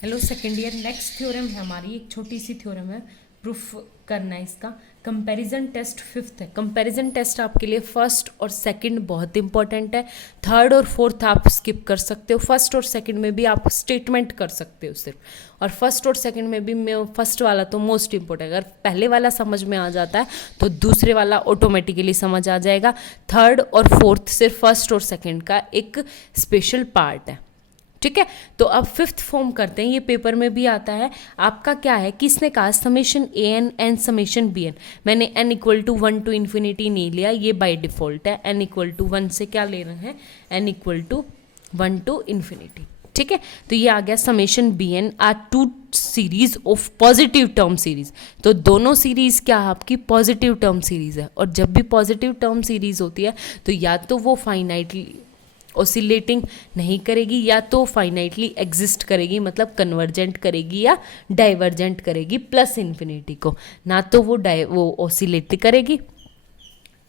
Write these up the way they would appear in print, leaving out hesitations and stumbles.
Hello second year, next theorem है हमारी, एक छोटी सी थ्योरम है, प्रूफ करना है इसका। कंपैरिजन टेस्ट फिफ्थ है। कंपैरिजन टेस्ट आपके लिए फर्स्ट और सेकंड बहुत इंपॉर्टेंट है। थर्ड और फोर्थ आप स्किप कर सकते हो। फर्स्ट और सेकंड में भी आप स्टेटमेंट कर सकते हो सिर्फ, और फर्स्ट और सेकंड में भी फर्स्ट वाला तो मोस्ट इंपॉर्टेंट। अगर पहले वाला समझ में आ जाता है तो दूसरे वाला ऑटोमेटिकली समझ आ जाएगा। थर्ड और फोर्थ सिर्फ फर्स्ट और सेकंड का एक स्पेशल पार्ट है, ठीक है। तो अब फिफ्थ फॉर्म करते हैं, ये पेपर में भी आता है। आपका क्या है कि इसने कहा summation a n and summation b n. मैंने n equal to 1 to infinity नहीं लिया, ये बाय डिफॉल्ट है। एन इक्वल टू 1 से क्या ले रहे हैं, n equal to 1 to infinity, ठीक है। तो ये आ गया summation b n are two series of positive term series. तो दोनों सीरीज क्या है आपकी, पॉजिटिव टर्म सीरीज है। और जब भी पॉजिटिव टर्म सीरीज होती है तो या तो वो फाइनाइटली ऑसिलेटिंग नहीं करेगी या तो फाइनाइटली एग्जिस्ट करेगी, मतलब कन्वर्जेंट करेगी या डाइवर्जेंट करेगी प्लस इन्फिनिटी को, ना तो वो ऑसिलेट करेगी,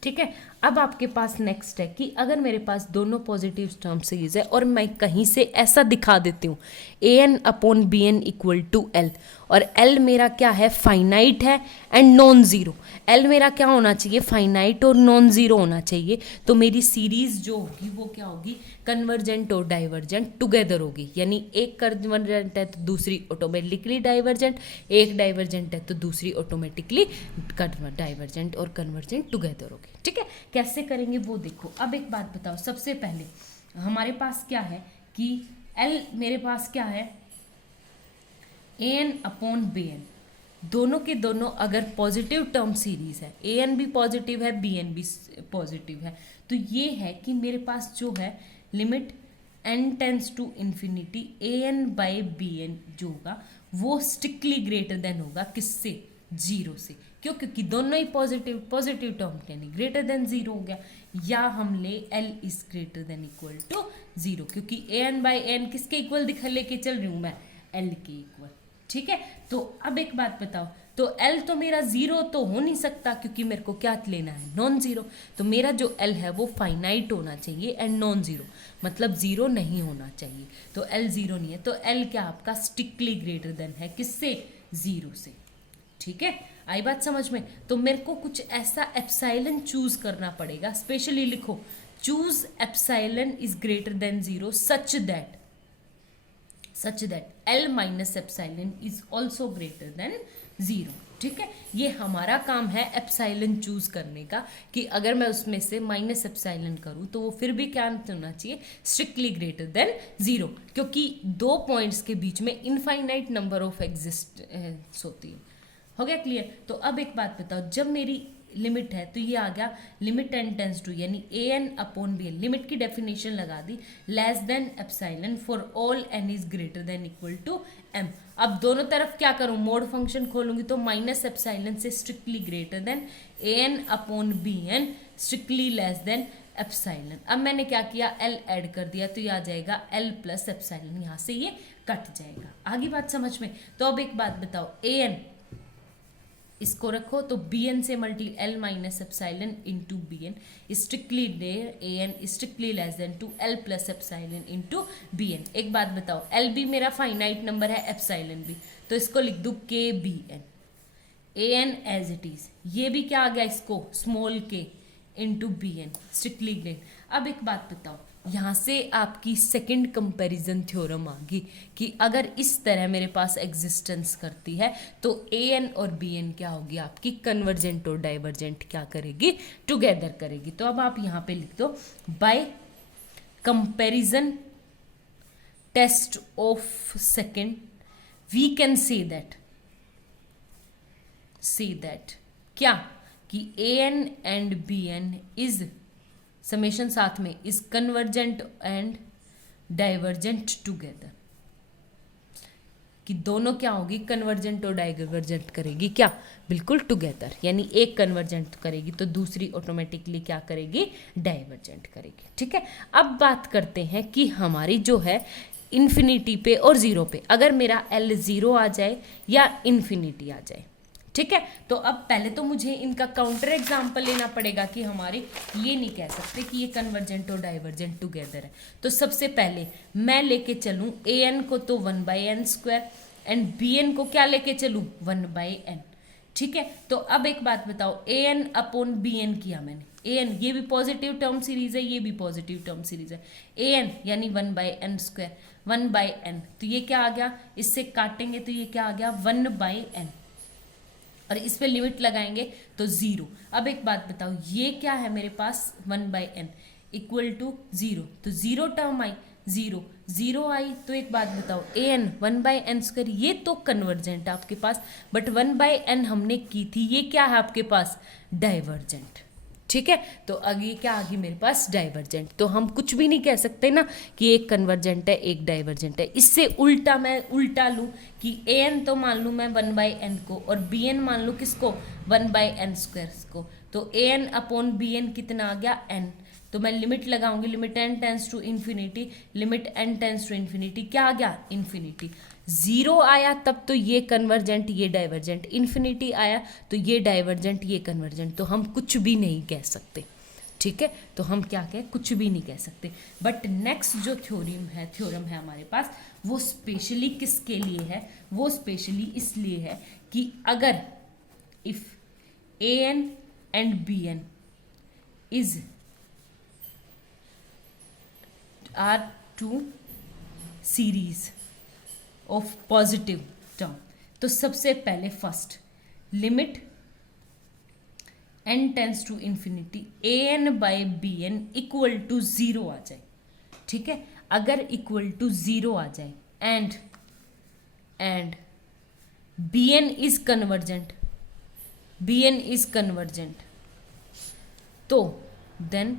ठीक है। अब आपके पास नेक्स्ट है कि अगर मेरे पास दोनों पॉजिटिव टर्म सीरीज है और मैं कहीं से ऐसा दिखा देती हूँ a n upon b n equal to l, और एल मेरा क्या है, फाइनाइट है एंड नॉन ज़ीरो। एल मेरा क्या होना चाहिए, फाइनाइट और नॉन ज़ीरो होना चाहिए। तो मेरी सीरीज जो होगी वो क्या होगी, कन्वर्जेंट और डाइवर्जेंट टुगेदर होगी। यानी एक कन्वर्जेंट है तो दूसरी ऑटोमेटिकली डाइवर्जेंट, एक डाइवर्जेंट है तो दूसरी ऑटोमेटिकली डाइवर्जेंट और कन्वर्जेंट टुगेदर होगी, ठीक है। कैसे करेंगे वो देखो। अब एक बात बताओ, सबसे पहले हमारे पास क्या है कि एल मेरे पास क्या है, a n upon b n, दोनों के दोनों अगर पॉजिटिव टर्म सीरीज है, ए एन भी पॉजिटिव है बी एन भी पॉजिटिव है, तो ये है कि मेरे पास जो है limit n tends to infinity a n by b n जो होगा वो स्ट्रिक्टली ग्रेटर देन होगा किससे, जीरो से। क्यों, क्योंकि दोनों ही पॉजिटिव पॉजिटिव टर्म यानी ग्रेटर देन जीरो हो गया। या हम ले L is greater than equal to zero, क्योंकि ए एन बाई एन किसके इक्वल दिखा लेके चल रही हूँ मैं, एल के इक्वल, ठीक है। तो अब एक बात बताओ, तो L तो मेरा जीरो तो हो नहीं सकता क्योंकि मेरे को क्या लेना है, नॉन जीरो। तो मेरा जो L है वो फाइनाइट होना चाहिए एंड नॉन जीरो, मतलब जीरो नहीं होना चाहिए। तो L जीरो नहीं है, तो L क्या आपका स्ट्रिक्टली ग्रेटर देन है किससे, जीरो से, ठीक है। आई बात समझ में। तो मेरे को कुछ ऐसा एप्साइलन चूज करना पड़ेगा, स्पेशली लिखो choose epsilon is greater than zero such that L minus epsilon is also greater than zero, ठीक है। ये हमारा काम है एप्साइलन चूज करने का, कि अगर मैं उसमें से माइनस एप्साइलन करूँ तो वो फिर भी क्या होना चाहिए, स्ट्रिक्टली ग्रेटर देन जीरो, क्योंकि दो पॉइंट्स के बीच में इनफाइनाइट नंबर ऑफ एग्जिस्टेंस होती है। हो गया क्लियर। तो अब एक बात बताओ, जब मेरी लिमिट है तो ये आ गया लिमिट एन टेंस टू, यानी a n upon b n, limit की डेफिनेशन लगा दी, less than epsilon for all n is greater than equal to m. अब दोनों तरफ क्या करूं, मोड फंक्शन खोलूंगी तो माइनस एप्साइलन से strictly greater than, a n upon b n strictly less than epsilon. अब मैंने क्या किया, एल ऐड कर दिया तो ये आ जाएगा एल प्लस एप्साइलन, यहाँ से ये कट जाएगा। आगे बात समझ में। तो अब एक बात बताओ, ए एन इसको रखो तो बी एन से multi L minus epsilon into b n strictly there, a n strictly less than to L plus epsilon into b n. एक बात बताओ, एल भी मेरा फाइनाइट नंबर है, एप्साइलन भी, तो इसको लिख दूँ के b n, a n as it is, ये भी क्या आ गया इसको small k into b n strictly great. अब एक बात बताओ, यहाँ से आपकी सेकंड कंपैरिजन थ्योरम आ गई कि अगर इस तरह मेरे पास एग्जिस्टेंस करती है तो ए एन और बी एन क्या होगी आपकी, कन्वर्जेंट और डाइवर्जेंट क्या करेगी, टुगेदर करेगी। तो अब आप यहाँ पे लिख दो, by comparison test of second we can say that क्या, कि a n and b n is summation साथ में is convergent and divergent together, कि दोनों क्या होगी, कन्वर्जेंट और डाइवर्जेंट करेगी क्या, बिल्कुल टुगेदर। यानी एक कन्वर्जेंट करेगी तो दूसरी ऑटोमेटिकली क्या करेगी, डाइवर्जेंट करेगी, ठीक है। अब बात करते हैं कि हमारी जो है इन्फिनिटी पे और जीरो पे, अगर मेरा एल जीरो आ जाए या इन्फिनिटी आ जाए, ठीक है। तो अब पहले तो मुझे इनका काउंटर एग्जाम्पल लेना पड़ेगा कि हमारे ये नहीं कह सकते कि ये कन्वर्जेंट और डाइवर्जेंट टुगेदर है। तो सबसे पहले मैं लेके चलूँ ए एन को तो 1/n² एंड बी एन को क्या लेके चलूँ 1/n। ठीक है। तो अब एक बात बताओ, ए एन अपॉन बी एन किया मैंने, ए एन ये भी पॉजिटिव टर्म सीरीज है, ये भी पॉजिटिव टर्म सीरीज है, ए एन यानी 1/n², 1/n, तो ये क्या आ गया, इससे काटेंगे तो ये क्या आ गया 1/n, और इस पे लिमिट लगाएंगे तो 0। अब एक बात बताओ, ये क्या है मेरे पास 1/n इक्वल टू 0, तो 0 टर्म आई, 0 आई, तो एक बात बताओ ए एन 1/n², ये तो कन्वर्जेंट है आपके पास, बट 1/n हमने की थी, ये क्या है आपके पास डाइवर्जेंट। ठीक है। तो अब ये क्या आ गई मेरे पास डाइवर्जेंट। तो हम कुछ भी नहीं कह सकते ना कि एक कन्वर्जेंट है एक डाइवर्जेंट है। इससे उल्टा मैं उल्टा लूँ कि ए एन तो मान लूँ मैं 1/n को, और बी एन मान लूँ किसको 1/n² को, तो a n upon b n कितना आ गया n, तो मैं लिमिट लगाऊंगी, limit n tends to infinity, limit n tends to infinity, क्या आ गया इन्फिनिटी। 0 आया तब तो ये कन्वर्जेंट ये डाइवर्जेंट, इन्फिनिटी आया तो ये डाइवर्जेंट ये कन्वर्जेंट, तो हम कुछ भी नहीं कह सकते। ठीक है। तो हम क्या कहें, कुछ भी नहीं कह सकते। बट नेक्स्ट जो थ्योरम है हमारे पास, वो स्पेशली किसके लिए है, वो स्पेशली इसलिए है कि अगर if a n and b n is are two series of positive term, तो सबसे पहले first limit n tends to infinity a n by b n equal to 0 आ जाए। ठीक है। अगर इक्वल टू 0 आ जाए and b n is convergent, b n is convergent, तो then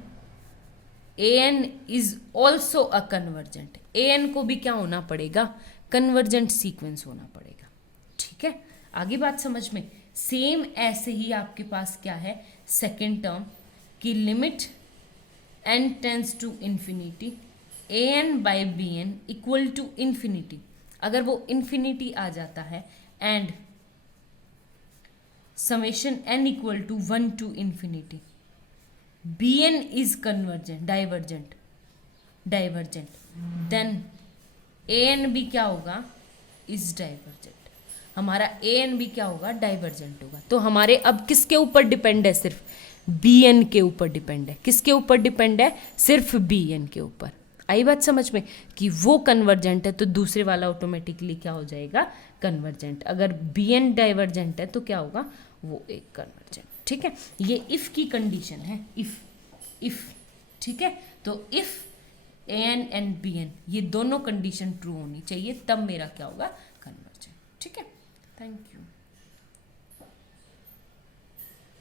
a n is also a convergent, a n को भी क्या होना पड़ेगा कन्वर्जेंट सीक्वेंस होना पड़ेगा। ठीक है। आगे बात समझ में। सेम ऐसे ही आपके पास क्या है सेकेंड टर्म की limit n tends to infinity a n by b n equal to infinity, अगर वो इन्फिनिटी आ जाता है and summation n equal to 1 to infinity b n is convergent divergent, then a n भी क्या होगा is divergent, हमारा ए n भी क्या होगा डाइवर्जेंट होगा। तो हमारे अब किसके ऊपर डिपेंड है, सिर्फ बी एन के ऊपर डिपेंड है। किसके ऊपर डिपेंड है, सिर्फ बी एन के ऊपर। आई बात समझ में कि वो कन्वर्जेंट है तो दूसरे वाला ऑटोमेटिकली क्या हो जाएगा कन्वर्जेंट, अगर बी एन डाइवर्जेंट है तो क्या होगा वो एक कन्वर्जेंट। ठीक है। ये इफ की कंडीशन है, इफ ठीक है। तो if a n and b n ये दोनों कंडीशन ट्रू होनी चाहिए, तब मेरा क्या होगा कन्वर्जेंट। ठीक है। Thank you.